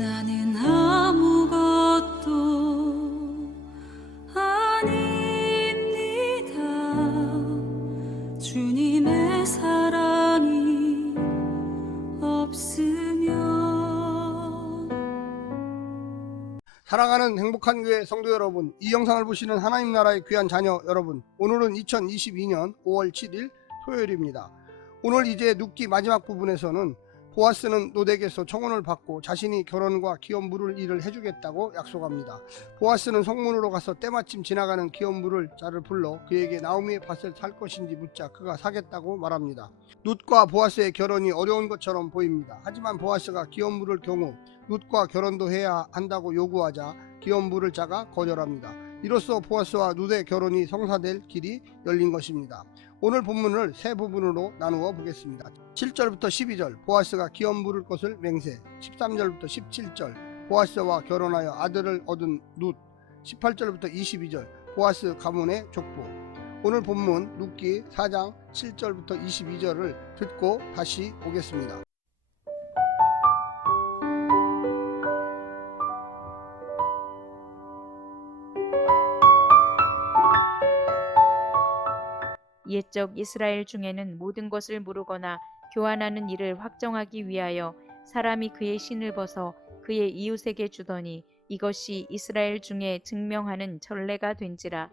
나는 아무것도 아닙니다. 주님의 사랑이 없으면. 사랑하는 행복한 교회 성도 여러분, 이 영상을 보시는 하나님 나라의 귀한 자녀 여러분, 오늘은 2022년 5월 7일 토요일입니다. 오늘 이제 눕기 마지막 부분에서는 보아스는 노덱에서 청혼을 받고 자신이 결혼과 기업 물을 일을 해주겠다고 약속합니다. 보아스는 성문으로 가서 때마침 지나가는 기업 물을 자를 불러 그에게 나오미의 밭을 살 것인지 묻자 그가 사겠다고 말합니다. 룻과 보아스의 결혼이 어려운 것처럼 보입니다. 하지만 보아스가 기업 물을 경우 룻과 결혼도 해야 한다고 요구하자 기업 물을 자가 거절합니다. 이로써 보아스와 룻의 결혼이 성사될 길이 열린 것입니다. 오늘 본문을 세 부분으로 나누어 보겠습니다. 7절부터 12절 보아스가 기업 물을 것을 맹세, 13절부터 17절 보아스와 결혼하여 아들을 얻은 룻, 18절부터 22절 보아스 가문의 족보. 오늘 본문 룻기 4장 7절부터 22절을 듣고 다시 보겠습니다. 옛적 이스라엘 중에는 모든 것을 무르거나 교환하는 일을 확정하기 위하여 사람이 그의 신을 벗어 그의 이웃에게 주더니 이것이 이스라엘 중에 증명하는 전례가 된지라.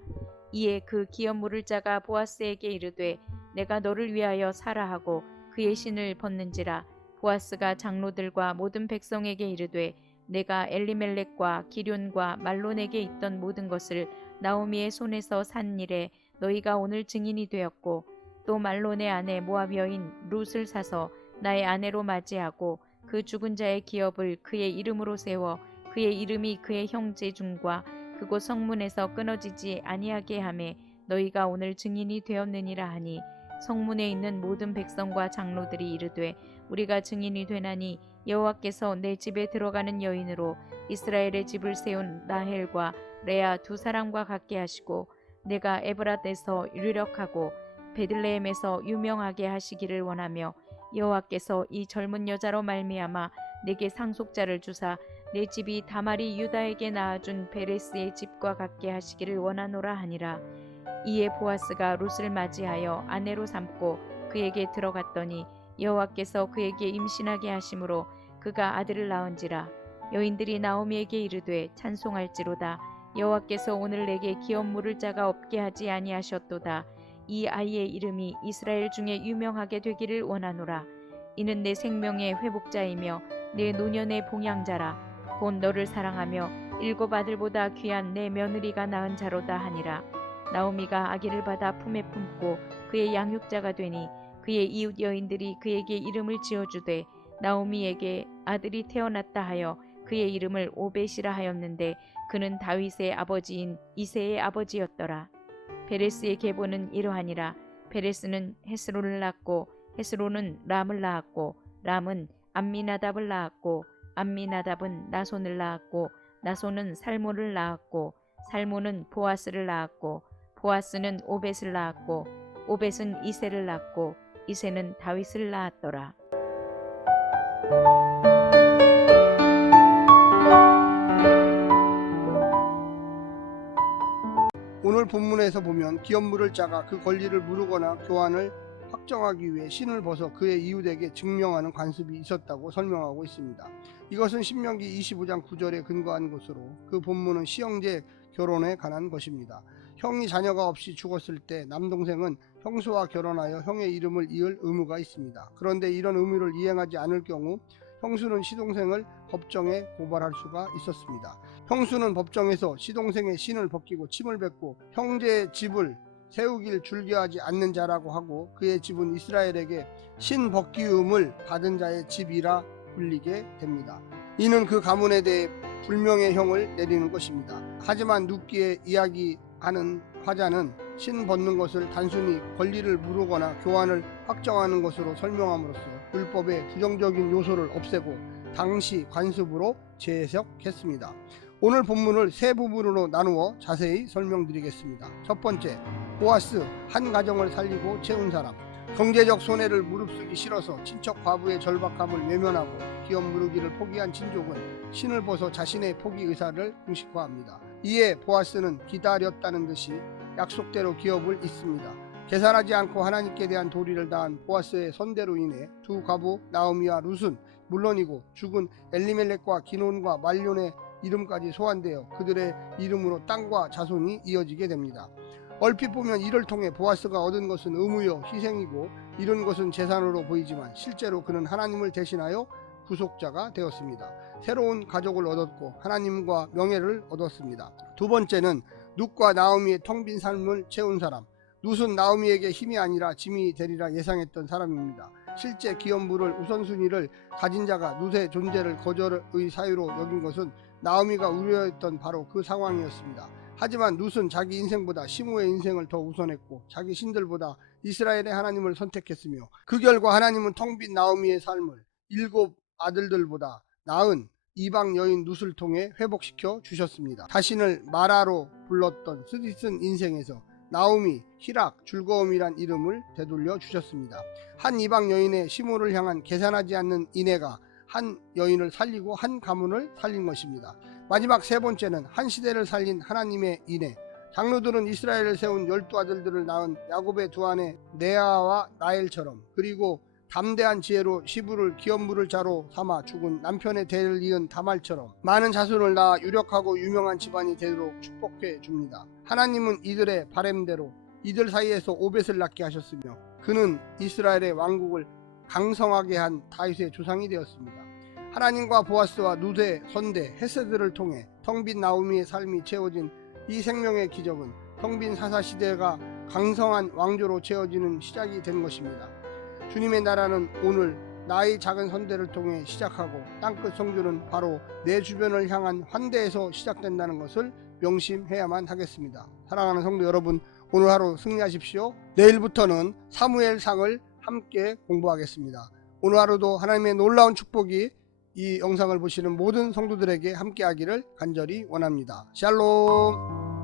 이에 그 기업 물을 자가 보아스에게 이르되 내가 너를 위하여 사라 하고 그의 신을 벗는지라. 보아스가 장로들과 모든 백성에게 이르되 내가 엘리멜렉과 기럨과 말론에게 있던 모든 것을 나오미의 손에서 산 일에 너희가 오늘 증인이 되었고 또 말론의 아내 모압 여인 룻을 사서 나의 아내로 맞이하고 그 죽은 자의 기업을 그의 이름으로 세워 그의 이름이 그의 형제 중과 그곳 성문에서 끊어지지 아니하게 하매 너희가 오늘 증인이 되었느니라 하니 성문에 있는 모든 백성과 장로들이 이르되 우리가 증인이 되나니 여호와께서 내 집에 들어가는 여인으로 이스라엘의 집을 세운 라헬과 레아 두 사람과 같게 하시고 내가 에브랏에서 유력하고 베들레헴에서 유명하게 하시기를 원하며 여호와께서 이 젊은 여자로 말미암아 내게 상속자를 주사 내 집이 다말이 유다에게 낳아준 베레스의 집과 같게 하시기를 원하노라 하니라. 이에 보아스가 룻을 맞이하여 아내로 삼고 그에게 들어갔더니 여호와께서 그에게 임신하게 하심으로 그가 아들을 낳은지라. 여인들이 나오미에게 이르되 찬송할지로다. 여호와께서 오늘 내게 기업 물을 자가 없게 하지 아니하셨도다. 이 아이의 이름이 이스라엘 중에 유명하게 되기를 원하노라. 이는 내 생명의 회복자이며 내 노년의 봉양자라. 곧 너를 사랑하며 일곱 아들보다 귀한 내 며느리가 낳은 자로다 하니라. 나오미가 아기를 받아 품에 품고 그의 양육자가 되니 그의 이웃 여인들이 그에게 이름을 지어주되 나오미에게 아들이 태어났다 하여 그의 이름을 오벳이라 하였는데 그는 다윗의 아버지인 이새의 아버지였더라. 베레스의 계보는 이러하니라. 베레스는 헤스론을 낳고 헤스론은 람을 낳았고 람은 암미나답을 낳았고 암미나답은 나손을 낳았고 나손은 살몬을 낳았고 살몬은 보아스를 낳았고 보아스는 오벳을 낳았고 오벳은 이새를 낳았고 이새는 다윗을 낳았더라. 오늘 본문에서 보면 기업 물을 자가 그 권리를 무르거나 교환을 확정하기 위해 신을 벗어 그의 이웃에게 증명하는 관습이 있었다고 설명하고 있습니다. 이것은 신명기 25장 9절에 근거한 것으로 그 본문은 시형제 결혼에 관한 것입니다. 형이 자녀가 없이 죽었을 때 남동생은 형수와 결혼하여 형의 이름을 이을 의무가 있습니다. 그런데 이런 의무를 이행하지 않을 경우 형수는 시동생을 법정에 고발할 수가 있었습니다. 형수는 법정에서 시동생의 신을 벗기고 침을 뱉고 형제의 집을 세우길 줄겨하지 않는 자라고 하고 그의 집은 이스라엘에게 신 벗기움을 받은 자의 집이라 불리게 됩니다. 이는 그 가문에 대해 불명의 형을 내리는 것입니다. 하지만 룻기에 이야기하는 화자는 신 벗는 것을 단순히 권리를 무르거나 교환을 확정하는 것으로 설명함으로써 율법의 부정적인 요소를 없애고 당시 관습으로 재해석했습니다. 오늘 본문을 세 부분으로 나누어 자세히 설명드리겠습니다. 첫 번째, 보아스, 한 가정을 살리고 채운 사람. 경제적 손해를 무릅쓰기 싫어서 친척 과부의 절박함을 외면하고 기업 무르기를 포기한 친족은 신을 벗어 자신의 포기 의사를 공식화합니다. 이에 보아스는 기다렸다는 듯이 약속대로 기업을 잇습니다. 계산하지 않고 하나님께 대한 도리를 다한 보아스의 선대로 인해 두 과부 나오미와 룻은 물론이고 죽은 엘리멜렉과 기논과 말론의 이름까지 소환되어 그들의 이름으로 땅과 자손이 이어지게 됩니다. 얼핏 보면 이를 통해 보아스가 얻은 것은 의무요 희생이고 잃은 것은 재산으로 보이지만 실제로 그는 하나님을 대신하여 구속자가 되었습니다. 새로운 가족을 얻었고 하나님과 명예를 얻었습니다. 두 번째는 룻과 나오미의 텅 빈 삶을 채운 사람. 룻은 나오미에게 힘이 아니라 짐이 되리라 예상했던 사람입니다. 실제 기업물을 우선순위를 가진 자가 룻의 존재를 거절의 사유로 여긴 것은 나오미가 우려했던 바로 그 상황이었습니다. 하지만 룻은 자기 인생보다 시므의 인생을 더 우선했고 자기 신들보다 이스라엘의 하나님을 선택했으며 그 결과 하나님은 텅 빈 나오미의 삶을 7 아들들보다 나은 이방 여인 룻을 통해 회복시켜 주셨습니다. 자신을 마라로 불렀던 쓰디쓴 인생에서 나오미, 희락, 즐거움이란 이름을 되돌려 주셨습니다. 한 이방 여인의 시므를 향한 계산하지 않는 인애가 한 여인을 살리고 한 가문을 살린 것입니다. 마지막 세 번째는 한 시대를 살린 하나님의 인애. 장로들은 이스라엘을 세운 12아들들을 낳은 야곱의 두 아내 레아와 라헬처럼 그리고 담대한 지혜로 시부를 기업물을 자로 삼아 죽은 남편의 대를 이은 다말처럼 많은 자손을 낳아 유력하고 유명한 집안이 되도록 축복해 줍니다. 하나님은 이들의 바램대로 이들 사이에서 오벳을 낳게 하셨으며 그는 이스라엘의 왕국을 강성하게 한 다윗의 조상이 되었습니다. 하나님과 보아스와 룻의 선대 헤세드를 통해 텅 빈 나오미의 삶이 채워진 이 생명의 기적은 텅 빈 사사시대가 강성한 왕조로 채워지는 시작이 된 것입니다. 주님의 나라는 오늘 나의 작은 선대를 통해 시작하고 땅끝 성교는 바로 내 주변을 향한 환대에서 시작된다는 것을 명심해야만 하겠습니다. 사랑하는 성도 여러분, 오늘 하루 승리하십시오. 내일부터는 사무엘상을 함께 공부하겠습니다. 오늘 하루도 하나님의 놀라운 축복이 이 영상을 보시는 모든 성도들에게 함께하기를 간절히 원합니다. 샬롬.